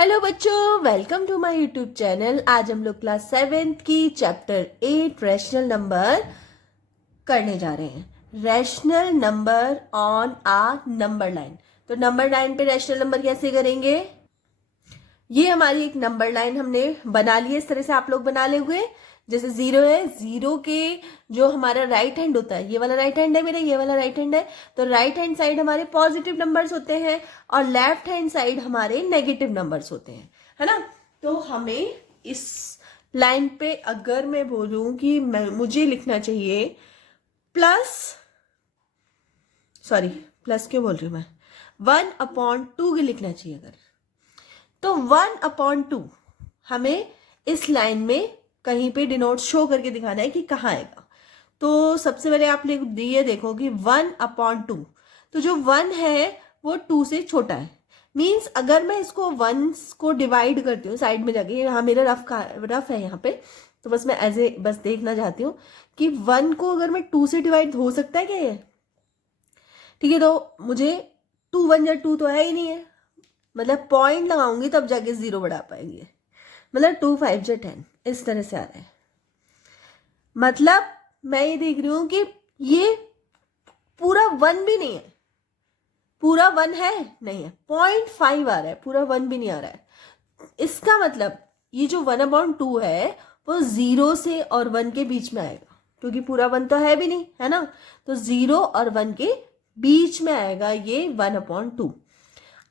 Hello बच्चों, welcome to my YouTube channel. आज हम लोग क्लास 7th की चैप्टर 8 रैशनल नंबर करने जा रहे हैं। Rational number on a number line. तो नंबर लाइन पे रैशनल नंबर कैसे करेंगे? ये हमारी एक नंबर लाइन हमने बना ली है। इस तरह से आप लोग बना लोगे। जैसे जीरो है, जीरो के जो हमारा राइट हैंड होता है, ये वाला राइट हैंड है मेरा, ये वाला राइट हैंड है, तो राइट हैंड साइड हमारे पॉजिटिव नंबर्स होते हैं और लेफ्ट हैंड साइड हमारे नेगेटिव नंबर्स होते हैं, है ना। तो हमें इस लाइन पे अगर मैं बोलूं कि मुझे लिखना चाहिए प्लस, सॉरी प्लस क्यों बोल रही हूं मैं, 1/2 लिखना चाहिए अगर, तो 1/2 हमें इस लाइन में कहीं पे डिनोट शो करके दिखाना है कि कहाँ आएगा। तो सबसे पहले आप ये देखो कि 1/2, तो जो 1 है वो 2 से छोटा है। मीन्स अगर मैं इसको 1 को डिवाइड करती हूँ साइड में जाके, यहाँ मेरा रफ है यहाँ पे, तो बस मैं बस देखना चाहती हूँ कि 1 को अगर मैं 2 से डिवाइड हो सकता है क्या ये? ठीक है, तो मुझे 2 1 या 2 तो है ही नहीं है, मतलब पॉइंट लगाऊंगी तब जाके जीरो बढ़ा पाएंगे। मतलब 2 5 या 10 इस तरह से आ रहा है। मतलब मैं ये देख रही हूं कि ये पूरा 1 भी नहीं है, पूरा 1 है नहीं है, 0.5 आ रहा है, पूरा 1 भी नहीं आ रहा है। इसका मतलब ये जो 1/2 है वो 0 से और 1 के बीच में आएगा, क्योंकि पूरा 1 तो है भी नहीं, है ना। तो 0 और 1 के बीच में आएगा ये 1/2।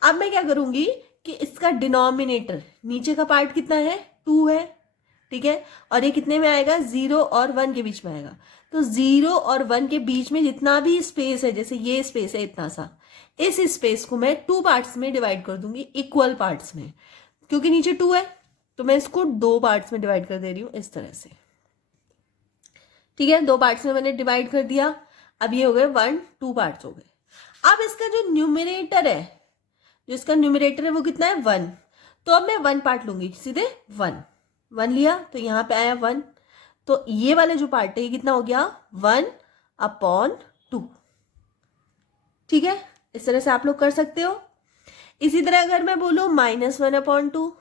अब मैं क्या करूंगी कि इसका डिनोमिनेटर, नीचे का पार्ट कितना है, 2 है, ठीक है, और ये कितने में आएगा, 0 और 1 के बीच में आएगा। तो 0 और 1 के बीच में जितना भी स्पेस है, जैसे ये स्पेस है इतना सा, इस स्पेस को मैं 2 पार्ट्स में डिवाइड कर दूंगी, इक्वल पार्ट्स में, क्योंकि नीचे 2 है तो मैं इसको 2 पार्ट्स में डिवाइड कर दे रही हूं इस तरह से। ठीक है, 2 पार्ट्स में मैंने डिवाइड कर दिया। अब ये हो गए 1 2 पार्ट्स हो गए। अब इसका जो न्यूमरेटर है, जो इसका न्यूमरेटर है वो कितना है, 1। तो अब मैं 1 पार्ट लूंगी, सीधे 1 लिया तो यहां पे आया 1। तो ये वाला जो पार्ट है ये कितना हो गया, 1/2। ठीक है, इस तरह से आप लोग कर सकते हो। इसी तरह अगर मैं बोलूं -1/2,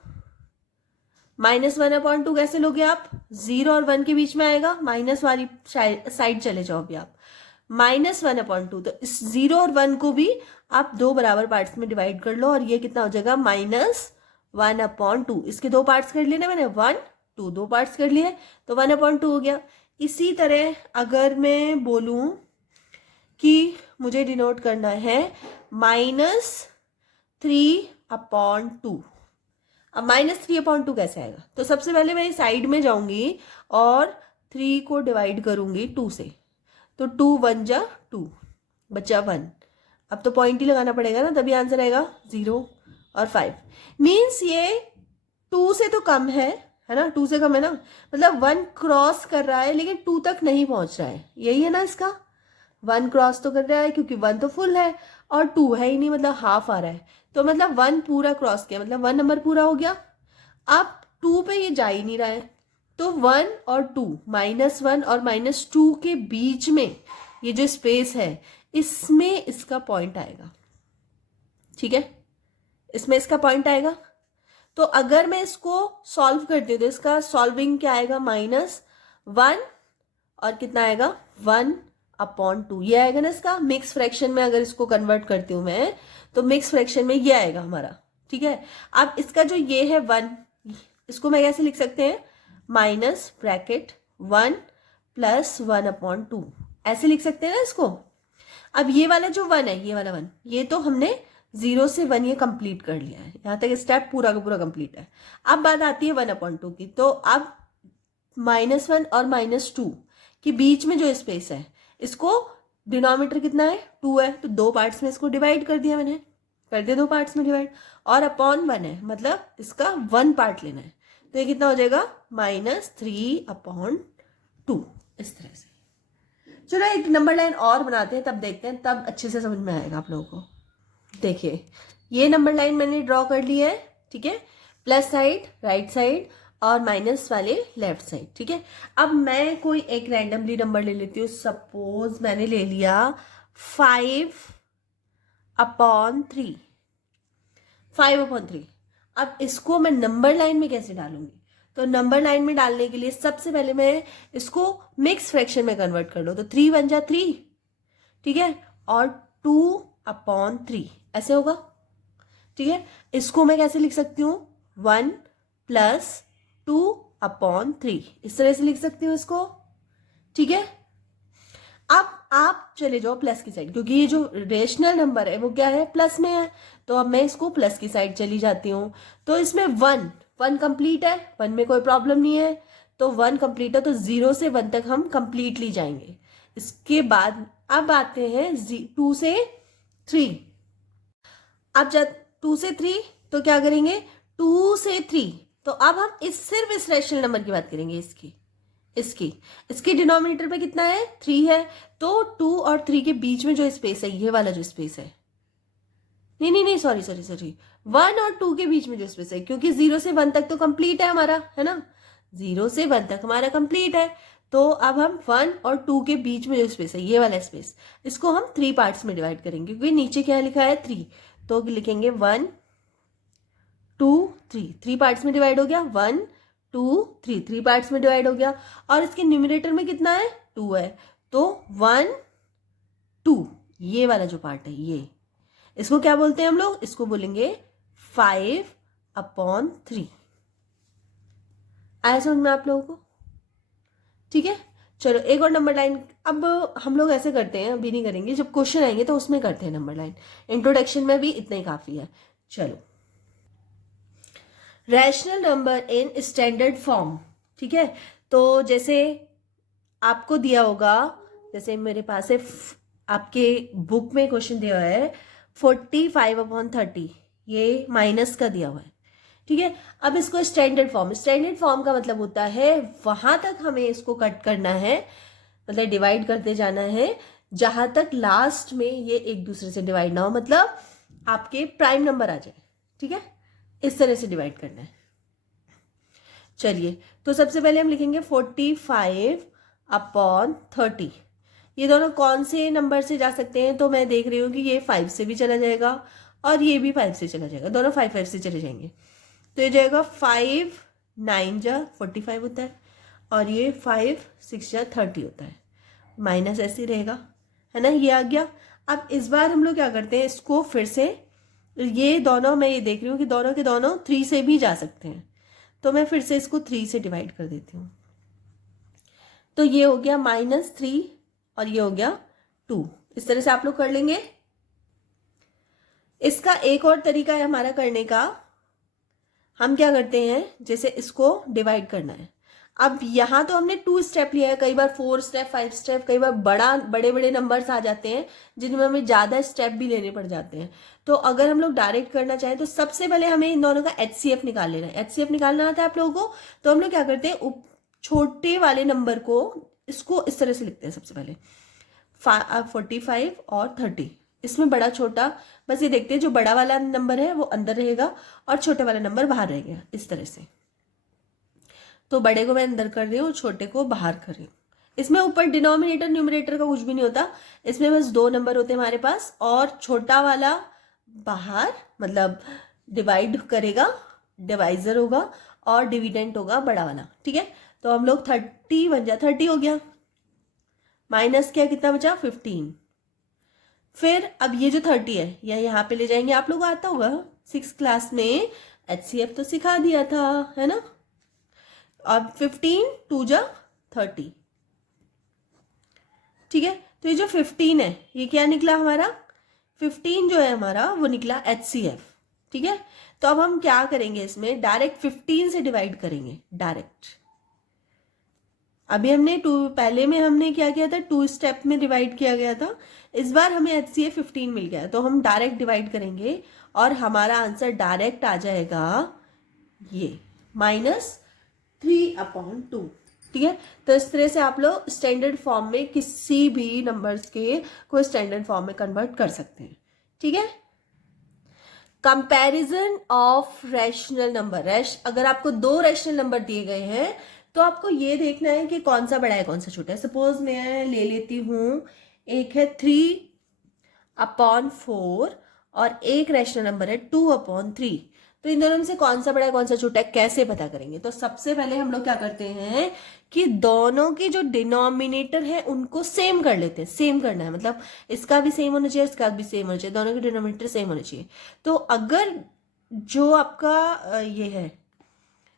-1/2 कैसे लोगे आप, 0 और 1 के बीच में आएगा, माइनस वाली साइड चले जाओ अभी आप, -1/2। तो इस 0 और 1 को भी आप 2 बराबर पार्ट्स में डिवाइड कर लो और ये कितना हो जाएगा, -1/2। इसके 2 पार्ट्स कर लिए ना मैंने, 1 2, 2 पार्ट्स कर लिए तो 1/2 हो गया। इसी तरह अगर मैं बोलूं कि मुझे डिनोट करना है -3/2, अब -3/2 कैसे आएगा, तो सबसे पहले मैं साइड में जाऊंगी और 3 को डिवाइड करूंगी 2 से, तो 2 1 जा 2, बचा 1। अब तो पॉइंट ही लगाना पड़ेगा ना, तभी आंसर आएगा 0 और 5। मीन्स ये 2 से तो कम है ना, 2 से कम है ना, मतलब 1 क्रॉस कर रहा है लेकिन 2 तक नहीं पहुंच रहा है, यही है ना इसका। 1 क्रॉस तो कर रहा है क्योंकि 1 तो फुल है और 2 है ही नहीं, मतलब हाफ आ रहा है, तो मतलब 1 पूरा क्रॉस किया, मतलब 1 नंबर पूरा हो गया। अब 2 पे ये जा ही नहीं रहा है, तो 1 और 2, -1 और -2 के बीच में ये जो स्पेस है इसमें इसका पॉइंट आएगा। ठीक है, इसमें इसका पॉइंट आएगा। तो अगर मैं इसको सॉल्व करती हूँ तो इसका सॉल्विंग क्या आएगा, -1 और कितना आएगा, 1/2 ये आएगा ना इसका। मिक्स फ्रैक्शन में अगर इसको कन्वर्ट करती हूँ मैं, तो मिक्स फ्रैक्शन में ये आएगा हमारा। ठीक है, अब इसका जो ये है 1, इसको मैं कैसे लिख सकते हैं, -(1 + 1/2) ऐसे लिख सकते हैं ना इसको। अब ये वाला जो 1 है, ये वाला 1, ये तो हमने 0 से 1 ये कंप्लीट कर लिया है, यहां तक स्टेप पूरा का पूरा कंप्लीट है। अब बात आती है 1/2 की, तो अब -1 और -2 के बीच में जो स्पेस है, इसको डिनोमिनेटर कितना है, 2 है, तो 2 पार्ट्स में इसको डिवाइड कर दिया मैंने, कर दिया 2 पार्ट्स में डिवाइड, और अपॉन 1 है, मतलब इसका 1 पार्ट लेना है, तो ये कितना हो जाएगा, -3/2 इस तरह से। चलो एक नंबर लाइन और बनाते हैं, तब देखते हैं, तब अच्छे से समझ में आएगा आप लोगों को। देखिए ये नंबर लाइन मैंने ड्रॉ कर ली है, ठीक है, प्लस साइड राइट साइड और माइनस वाले लेफ्ट साइड। ठीक है, अब मैं कोई एक रैंडमली नंबर ले लेती हूँ। सपोज मैंने ले लिया 5/3, 5/3। अब इसको मैं नंबर लाइन में कैसे डालूंगी? तो नंबर लाइन में डालने के लिए सबसे पहले मैं इसको मिक्स फ्रैक्शन में कन्वर्ट कर लो, तो 3 बन जा 3, ठीक है, और 2/3 ऐसे होगा, ठीक है। इसको मैं कैसे लिख सकती हूँ? 1 + 2/3 इस तरह से लिख सकती हूँ इसको, ठीक है। अब आप चले जाओ प्लस की साइड, क्योंकि ये जो रेशनल नंबर है वो क्या है? प्लस में है, तो अब मैं इसको प्लस की साइड चली जाती हूँ। तो इसमें 1 कंप्लीट है, 1 में कोई प्रॉब्लम नहीं है, तो 1 कंप्लीट है, तो 0 से 1 तक हम कंप्लीटली जाएंगे। इसके बाद अब आते हैं 2 से 3। अब जब 2 से 3 तो क्या करेंगे? 2 से 3, तो अब हम सिर्फ इस रेशनल नंबर की बात करेंगे, इसकी डिनोमिनेटर पे कितना है? 3 है, तो 2 और 3 के बीच में जो स्पेस है, ये वाला जो स्पेस है, नहीं सॉरी 1 और 2 के बीच में जो स्पेस है, क्योंकि 0 से 1 तक तो कंप्लीट है हमारा, है ना, 0 से 1 तक हमारा कंप्लीट है। तो अब हम 1 और 2 के बीच में जो स्पेस है, ये वाला स्पेस, इसको हम 3 पार्ट्स में डिवाइड करेंगे, क्योंकि नीचे क्या लिखा है? 3, तो लिखेंगे 1 2 3, 3 पार्ट्स में डिवाइड हो गया, 1 2 3, 3 पार्ट्स में डिवाइड हो गया। और इसके न्यूमरेटर में कितना है? 2 है, तो 1 2, ये वाला जो पार्ट है, ये इसको क्या बोलते हैं हम लोग? इसको बोलेंगे 5/3। आया समझ में आप लोगों को? ठीक है, चलो एक और नंबर लाइन। अब हम लोग ऐसे करते हैं, अभी नहीं करेंगे, जब क्वेश्चन आएंगे तो उसमें करते हैं नंबर लाइन, इंट्रोडक्शन में भी इतना ही काफी है। चलो, rational number in standard form, ठीक है। तो जैसे आपको दिया होगा, जैसे मेरे पास है, आपके बुक में क्वेश्चन दिया हुआ है 45/30, ये माइनस का दिया हुआ है, ठीक है। अब इसको स्टैंडर्ड फॉर्म का मतलब होता है वहां तक हमें इसको कट करना है, मतलब डिवाइड करते जाना है जहां तक लास्ट में ये एक दूसरे से डिवाइड ना हो, मतलब आपके प्राइम नंबर आ जाए, ठीक है, इस तरह से डिवाइड करना है। चलिए, तो सबसे पहले हम लिखेंगे 45/30। ये दोनों कौन से नंबर से जा सकते हैं? तो मैं देख रही हूँ कि ये 5 से भी चला जाएगा और ये भी 5 से चला जाएगा, दोनों 5 से चले जाएंगे। तो ये जाएगा 5 9 जा 45 होता है, और ये 5 6 जा 30 होता है, माइनस ऐसे ही रहेगा, है ना, ये आ गया। अब इस बार हम लोग क्या करते हैं, इसको फिर से, ये दोनों मैं ये देख रही हूँ कि दोनों के दोनों 3 से भी जा सकते हैं, तो मैं फिर से इसको 3 से डिवाइड कर देती हूँ। तो ये हो गया -3 और ये हो गया 2, इस तरह से आप लोग कर लेंगे। इसका एक और तरीका है हमारा करने का, हम क्या करते हैं, जैसे इसको डिवाइड करना है, अब यहाँ तो हमने 2 स्टेप लिया है, कई बार 4 स्टेप 5 स्टेप, कई बार बड़े बड़े नंबर्स आ जाते हैं जिनमें हमें ज़्यादा स्टेप भी लेने पड़ जाते हैं। तो अगर हम लोग डायरेक्ट करना चाहें तो सबसे पहले हमें इन दोनों का HCF निकाल लेना है। HCF निकालना आता है आप लोगों को? तो हम लोग क्या करते हैं, छोटे वाले नंबर को, इसको इस तरह से लिखते हैं सबसे पहले, 45 और 30, इसमें बड़ा छोटा, बस ये देखते हैं जो बड़ा वाला नंबर है वो अंदर रहेगा और छोटा वाला नंबर बाहर रहेगा, इस तरह से। तो बड़े को मैं अंदर कर रही हूँ, छोटे को बाहर कर रही हूँ। इसमें ऊपर डिनोमिनेटर न्यूमरेटर का कुछ भी नहीं होता, इसमें बस 2 नंबर होते हैं हमारे पास, और छोटा वाला बाहर, मतलब डिवाइड करेगा, डिवाइजर होगा, और डिविडेंट होगा बड़ा वाला, ठीक है। तो हम लोग 30 बन जा 30 हो गया, माइनस क्या, कितना बचा? 15। फिर अब ये जो 30 है यह यहाँ पे ले जाएंगे, आप लोग आता होगा 6th क्लास में, HCF तो सिखा दिया था, है ना। अब 15 2 जा 30, ठीक है। तो ये जो 15 है ये क्या निकला हमारा? 15 जो है हमारा वो निकला HCF, ठीक है। तो अब हम क्या करेंगे, इसमें डायरेक्ट 15 से डिवाइड करेंगे, डायरेक्ट। अभी हमने पहले में हमने क्या किया था, 2 स्टेप में डिवाइड किया गया था, इस बार हमें HCF 15 मिल गया, तो हम डायरेक्ट डिवाइड करेंगे और हमारा आंसर डायरेक्ट आ जाएगा ये -3/2, ठीक है। तो इस तरह से आप लोग स्टैंडर्ड फॉर्म में किसी भी नंबर्स के को स्टैंडर्ड फॉर्म में कन्वर्ट कर सकते हैं, ठीक है। कंपैरिजन ऑफ रैशनल नंबर, अगर आपको 2 रैशनल नंबर दिए गए हैं तो आपको ये देखना है कि कौन सा बड़ा है कौन सा छोटा है। सपोज मैं ले लेती हूँ, एक है 3/4 और एक रैशनल नंबर है 2/3, तो इन दोनों में से कौन सा बड़ा है कौन सा छोटा है कैसे पता करेंगे? तो सबसे पहले हम लोग क्या करते हैं कि दोनों की जो डिनोमिनेटर है उनको सेम कर लेते हैं। सेम करना है मतलब इसका भी सेम होना चाहिए, इसका भी सेम होना चाहिए, दोनों के डिनोमिनेटर सेम होने चाहिए। तो अगर जो आपका ये है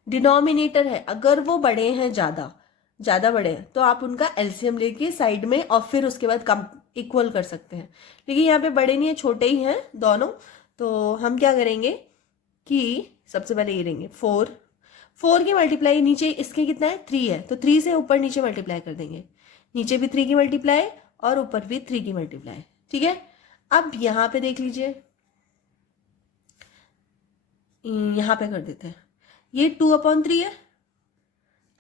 डिनोमिनेटर है, अगर वो बड़े हैं, ज़्यादा बड़े हैं, तो आप उनका एलसीएम लेके साइड में और फिर उसके बाद कम इक्वल कर सकते हैं। लेकिन यहाँ पे बड़े नहीं है, छोटे ही हैं दोनों। तो हम क्या करेंगे कि सबसे पहले ये लेंगे 4 की मल्टीप्लाई, नीचे इसके कितना है 3 है, तो 3 से ऊपर नीचे मल्टीप्लाई कर देंगे। नीचे भी 3 की मल्टीप्लाई और ऊपर भी 3 की मल्टीप्लाई। ठीक है, अब यहाँ पे देख लीजिए, यहाँ पे कर देते हैं, ये 2/3 है।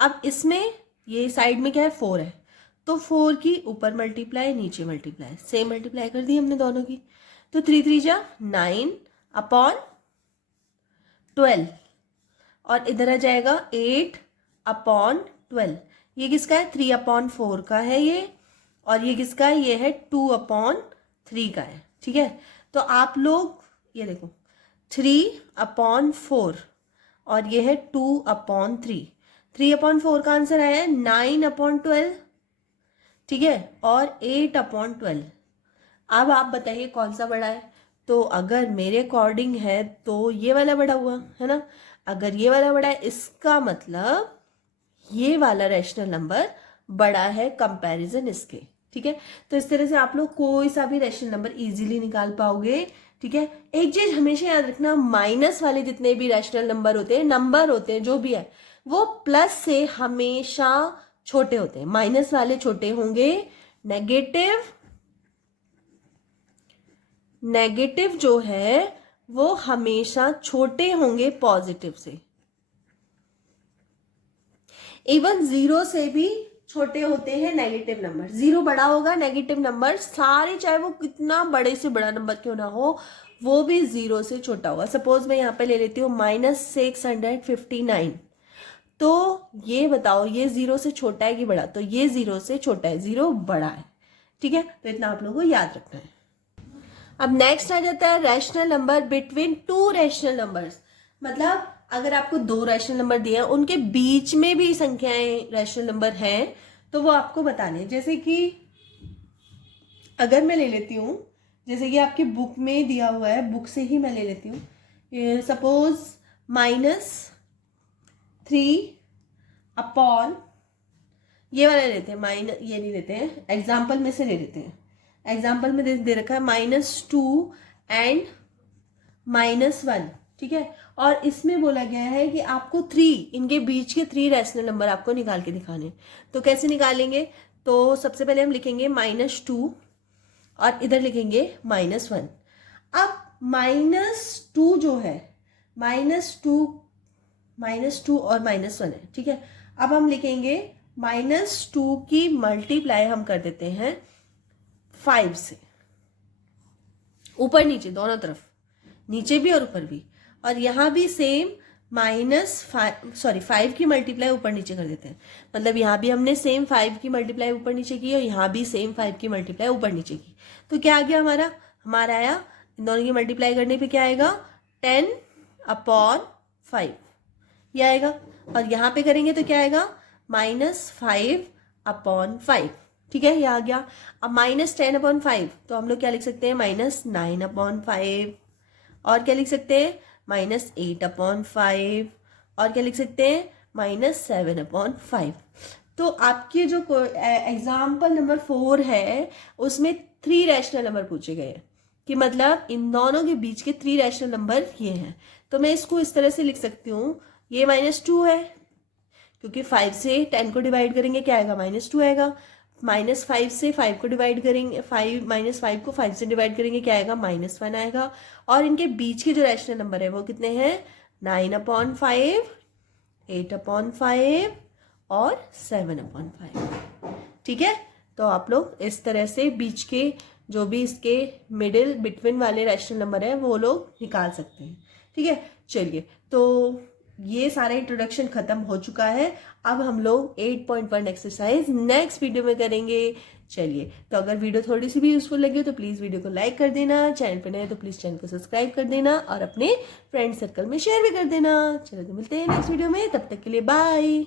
अब इसमें ये साइड में क्या है 4 है, तो 4 की ऊपर मल्टीप्लाई नीचे मल्टीप्लाई, सेम मल्टीप्लाई कर दी हमने दोनों की। तो 3 3 जा 9/12 और इधर आ जाएगा 8/12। ये किसका है 3/4 का है ये, और ये किसका है ये है 2/3 का है। ठीक है, तो आप लोग ये देखो 3/4 और ये है 2/3। 3/4 का आंसर आया है 9/12। ठीक है, और 8/12। अब आप बताइए कौन सा बड़ा है? तो अगर मेरे अकॉर्डिंग है तो ये वाला बड़ा हुआ है ना। अगर ये वाला बड़ा है इसका मतलब ये वाला रैशनल नंबर बड़ा है कंपैरिजन इसके। ठीक है, तो इस तरह से आप लोग कोई सा भी रैशनल नंबर इजीली निकाल पाओगे। ठीक है, एक चीज हमेशा याद रखना, माइनस वाले जितने भी रैशनल नंबर होते हैं जो भी है वो प्लस से हमेशा छोटे होते हैं। माइनस वाले छोटे होंगे, नेगेटिव जो है वो हमेशा छोटे होंगे पॉजिटिव से। इवन 0 से भी छोटे होते हैं नेगेटिव नंबर। 0 बड़ा होगा, नेगेटिव नंबर सारे चाहे वो कितना बड़े से बड़ा नंबर क्यों ना हो वो भी 0 से छोटा होगा। सपोज मैं यहाँ पे ले लेती हूँ -659, तो ये बताओ ये 0 से छोटा है कि बड़ा? तो ये 0 से छोटा है, 0 बड़ा है। ठीक है, तो इतना आप लोगों को याद रखना है। अब नेक्स्ट आ जाता है rational number between 2 rational numbers. मतलब अगर आपको 2 रैशनल नंबर दिए हैं, उनके बीच में भी संख्याएं रैशनल नंबर हैं, तो वो आपको बताने। जैसे कि अगर मैं ले लेती हूँ, जैसे कि आपकी बुक में दिया हुआ है, बुक से ही मैं ले लेती हूँ, सपोज -3 ये वाला लेते हैं, माइनस ये नहीं लेते हैं, एग्जाम्पल में से ले लेते हैं। एग्जाम्पल में दे रखा है -2 एंड -1। ठीक है, और इसमें बोला गया है कि आपको 3 इनके बीच के 3 रैशनल नंबर आपको निकाल के दिखाने। तो कैसे निकालेंगे? तो सबसे पहले हम लिखेंगे -2 और इधर लिखेंगे -1। अब -2 जो है -2 और -1 है। ठीक है, अब हम लिखेंगे -2 की मल्टीप्लाई हम कर देते हैं 5 से, ऊपर नीचे दोनों तरफ, नीचे भी और ऊपर भी। और यहाँ भी सेम -5 की मल्टीप्लाई ऊपर नीचे कर देते हैं। मतलब यहाँ भी हमने सेम 5 की मल्टीप्लाई ऊपर नीचे की और यहाँ भी सेम 5 की मल्टीप्लाई ऊपर नीचे की। तो क्या आ गया हमारा आया, इन दोनों की मल्टीप्लाई करने पे क्या आएगा 10/5 ये आएगा। और यहाँ पे करेंगे तो क्या आएगा -5/5। ठीक है, ये आ गया। अब -10/5 तो हम लोग क्या लिख सकते हैं -9/5। और क्या लिख सकते हैं -8/5। और क्या लिख सकते हैं -7/5। तो आपके जो एग्जाम्पल नंबर 4 है उसमें 3 रैशनल नंबर पूछे गए हैं कि मतलब इन दोनों के बीच के 3 रैशनल नंबर ये हैं। तो मैं इसको इस तरह से लिख सकती हूँ, ये -2 है क्योंकि 5 से 10 को डिवाइड करेंगे क्या आएगा -2 आएगा। -5 से 5 को डिवाइड करेंगे, -5 को 5 से डिवाइड करेंगे क्या आएगा -1 आएगा। और इनके बीच के जो रैशनल नंबर है वो कितने हैं 9/5, 8/5 और 7/5। ठीक है, तो आप लोग इस तरह से बीच के जो भी इसके मिडिल बिटवीन वाले रैशनल नंबर है वो लोग निकाल सकते हैं। ठीक है, चलिए तो ये सारा इंट्रोडक्शन खत्म हो चुका है। अब हम लोग 8.1 एक्सरसाइज नेक्स्ट वीडियो में करेंगे। चलिए, तो अगर वीडियो थोड़ी सी भी यूजफुल लगी हो तो प्लीज़ वीडियो को लाइक कर देना, चैनल पे नए तो प्लीज़ चैनल को सब्सक्राइब कर देना और अपने फ्रेंड सर्कल में शेयर भी कर देना। चलो तो मिलते हैं नेक्स्ट वीडियो में, तब तक के लिए बाय।